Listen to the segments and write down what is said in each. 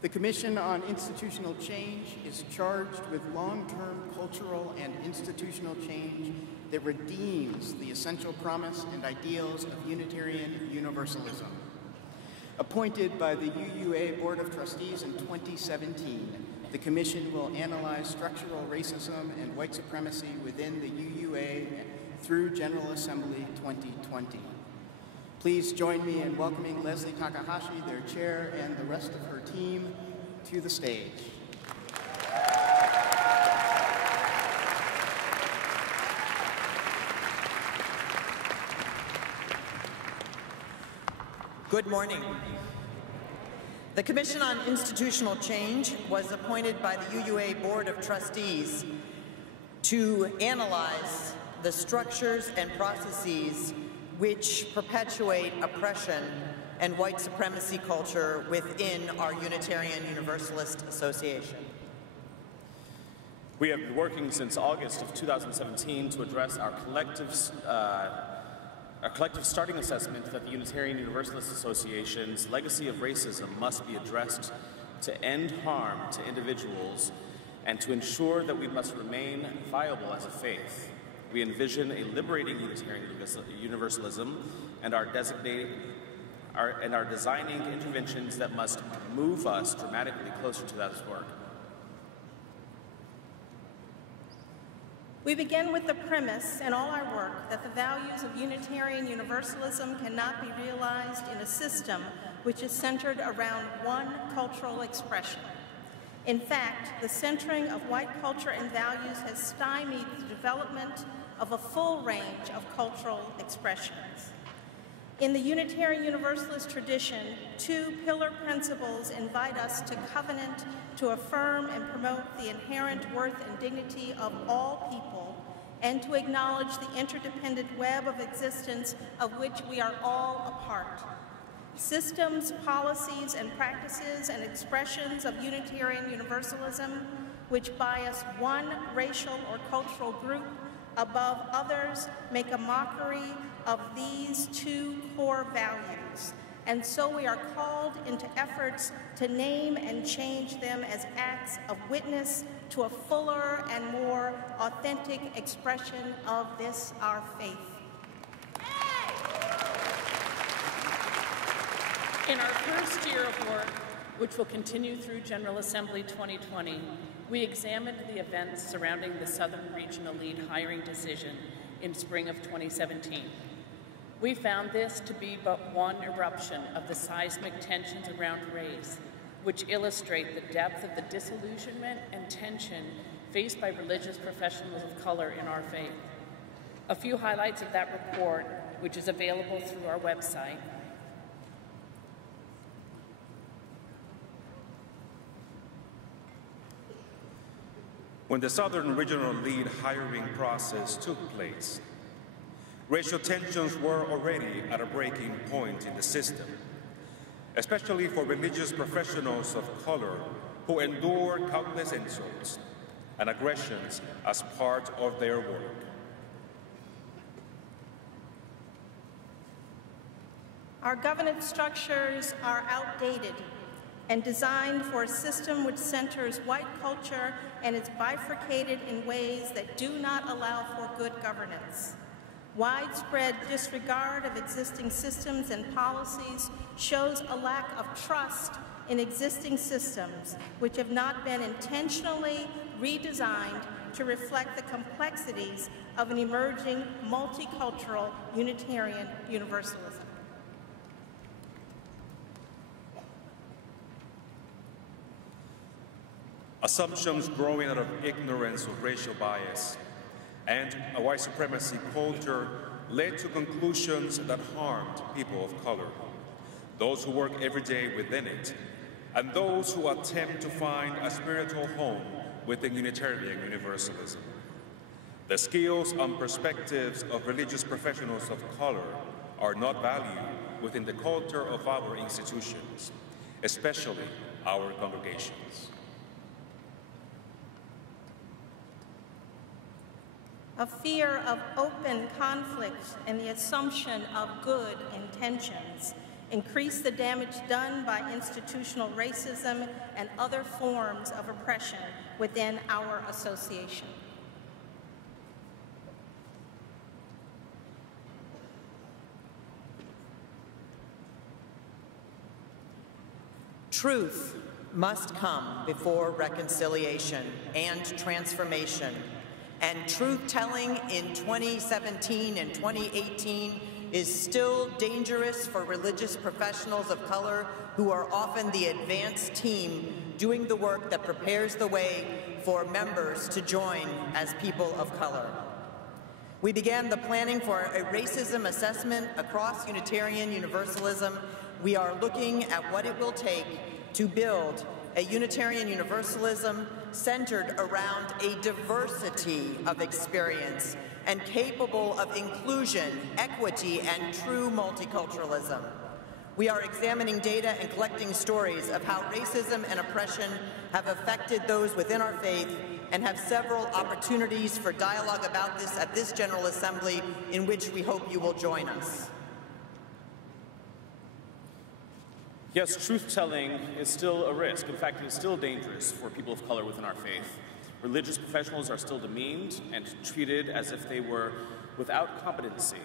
The Commission on Institutional Change is charged with long-term cultural and institutional change that redeems the essential promise and ideals of Unitarian Universalism. Appointed by the UUA Board of Trustees in 2017, the Commission will analyze structural racism and white supremacy within the UUA through General Assembly 2020. Please join me in welcoming Leslie Takahashi, their chair, and the rest of her team to the stage. Good morning. The Commission on Institutional Change was appointed by the UUA Board of Trustees to analyze the structures and processes which perpetuate oppression and white supremacy culture within our Unitarian Universalist Association. We have been working since August of 2017 to address our collective starting assessment that the Unitarian Universalist Association's legacy of racism must be addressed to end harm to individuals and to ensure that we must remain viable as a faith. We envision a liberating Unitarian Universalism and are designing interventions that must move us dramatically closer to that work. We begin with the premise in all our work that the values of Unitarian Universalism cannot be realized in a system which is centered around one cultural expression. In fact, the centering of white culture and values has stymied the development of a full range of cultural expressions. In the Unitarian Universalist tradition, two pillar principles invite us to covenant to affirm and promote the inherent worth and dignity of all people and to acknowledge the interdependent web of existence of which we are all a part. Systems, policies, and practices and expressions of Unitarian Universalism which bias one racial or cultural group above others make a mockery of these two core values. And so we are called into efforts to name and change them as acts of witness to a fuller and more authentic expression of this, our faith. In our first year of work, which will continue through General Assembly 2020, we examined the events surrounding the Southern Regional Lead hiring decision in spring of 2017. We found this to be but one eruption of the seismic tensions around race, which illustrate the depth of the disillusionment and tension faced by religious professionals of color in our faith. A few highlights of that report, which is available through our website. When the Southern Regional Lead hiring process took place, racial tensions were already at a breaking point in the system, especially for religious professionals of color who endure countless insults and aggressions as part of their work. Our governance structures are outdated and designed for a system which centers white culture and is bifurcated in ways that do not allow for good governance. Widespread disregard of existing systems and policies shows a lack of trust in existing systems, which have not been intentionally redesigned to reflect the complexities of an emerging multicultural Unitarian Universalism. Assumptions growing out of ignorance of racial bias and a white supremacy culture led to conclusions that harmed people of color, those who work every day within it, and those who attempt to find a spiritual home within Unitarian Universalism. The skills and perspectives of religious professionals of color are not valued within the culture of our institutions, especially our congregations. A fear of open conflict and the assumption of good intentions increase the damage done by institutional racism and other forms of oppression within our association. Truth must come before reconciliation and transformation, and truth-telling in 2017 and 2018 is still dangerous for religious professionals of color who are often the advanced team doing the work that prepares the way for members to join as people of color. We began the planning for a racism assessment across Unitarian Universalism. We are looking at what it will take to build a Unitarian Universalism centered around a diversity of experience and capable of inclusion, equity, and true multiculturalism. We are examining data and collecting stories of how racism and oppression have affected those within our faith and have several opportunities for dialogue about this at this General Assembly, in which we hope you will join us. Yes, truth-telling is still a risk. In fact, it is still dangerous for people of color within our faith. Religious professionals are still demeaned and treated as if they were without competency.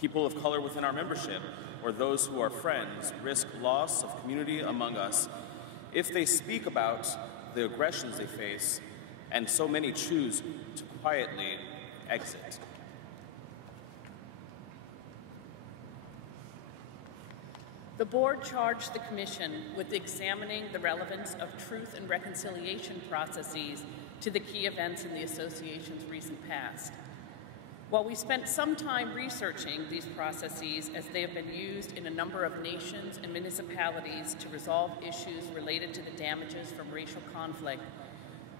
People of color within our membership, or those who are friends, risk loss of community among us if they speak about the aggressions they face, and so many choose to quietly exit. The board charged the Commission with examining the relevance of truth and reconciliation processes to the key events in the Association's recent past. While we spent some time researching these processes as they have been used in a number of nations and municipalities to resolve issues related to the damages from racial conflict,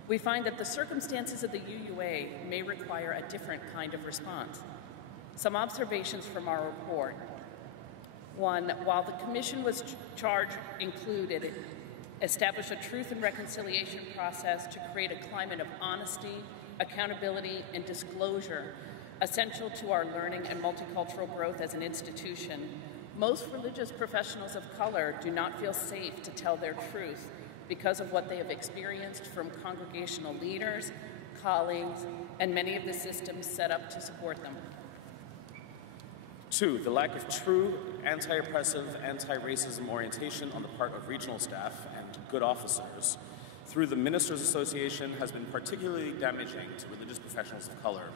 we find that the circumstances of the UUA may require a different kind of response. Some observations from our report. One, while the Commission was charged included establish a truth and reconciliation process to create a climate of honesty, accountability, and disclosure essential to our learning and multicultural growth as an institution, most religious professionals of color do not feel safe to tell their truth because of what they have experienced from congregational leaders, colleagues, and many of the systems set up to support them. Two, the lack of true anti-oppressive, anti-racism orientation on the part of regional staff and good officers through the Ministers Association has been particularly damaging to religious professionals of color,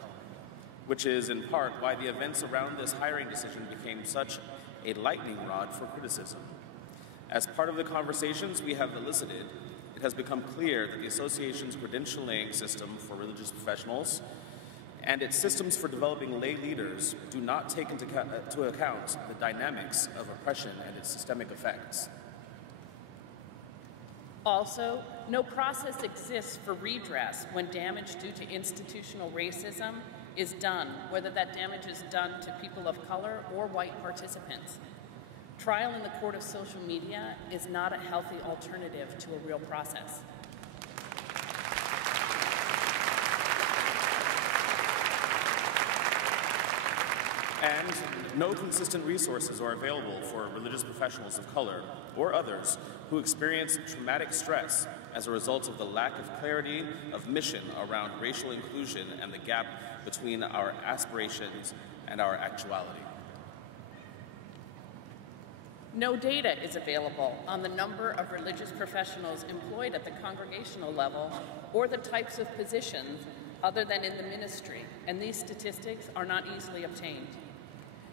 which is in part why the events around this hiring decision became such a lightning rod for criticism. As part of the conversations we have elicited, it has become clear that the association's credentialing system for religious professionals and its systems for developing lay leaders do not take into account the dynamics of oppression and its systemic effects. Also, no process exists for redress when damage due to institutional racism is done, whether that damage is done to people of color or white participants. Trial in the court of social media is not a healthy alternative to a real process. And no consistent resources are available for religious professionals of color or others who experience traumatic stress as a result of the lack of clarity of mission around racial inclusion and the gap between our aspirations and our actuality. No data is available on the number of religious professionals employed at the congregational level or the types of positions other than in the ministry, and these statistics are not easily obtained.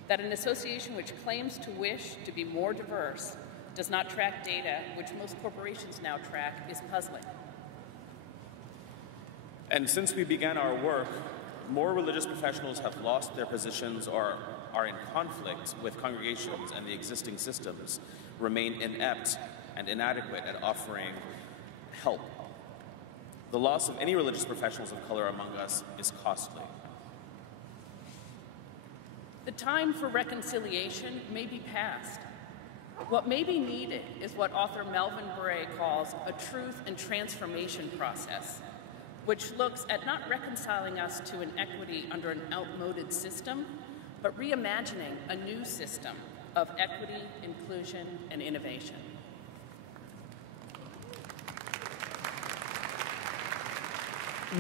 That an association which claims to wish to be more diverse does not track data, which most corporations now track, is puzzling. And since we began our work, more religious professionals have lost their positions or are in conflict with congregations, and the existing systems remain inept and inadequate at offering help. The loss of any religious professionals of color among us is costly. The time for reconciliation may be past. What may be needed is what author Melvin Bray calls a truth and transformation process, which looks at not reconciling us to an equity under an outmoded system, but reimagining a new system of equity, inclusion, and innovation.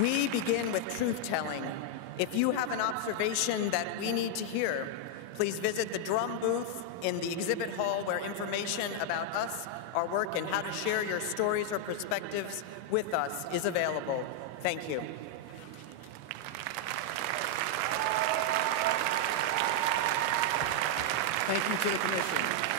We begin with truth-telling. If you have an observation that we need to hear, please visit the drum booth in the exhibit hall where information about us, our work, and how to share your stories or perspectives with us is available. Thank you. Thank you to the Commission.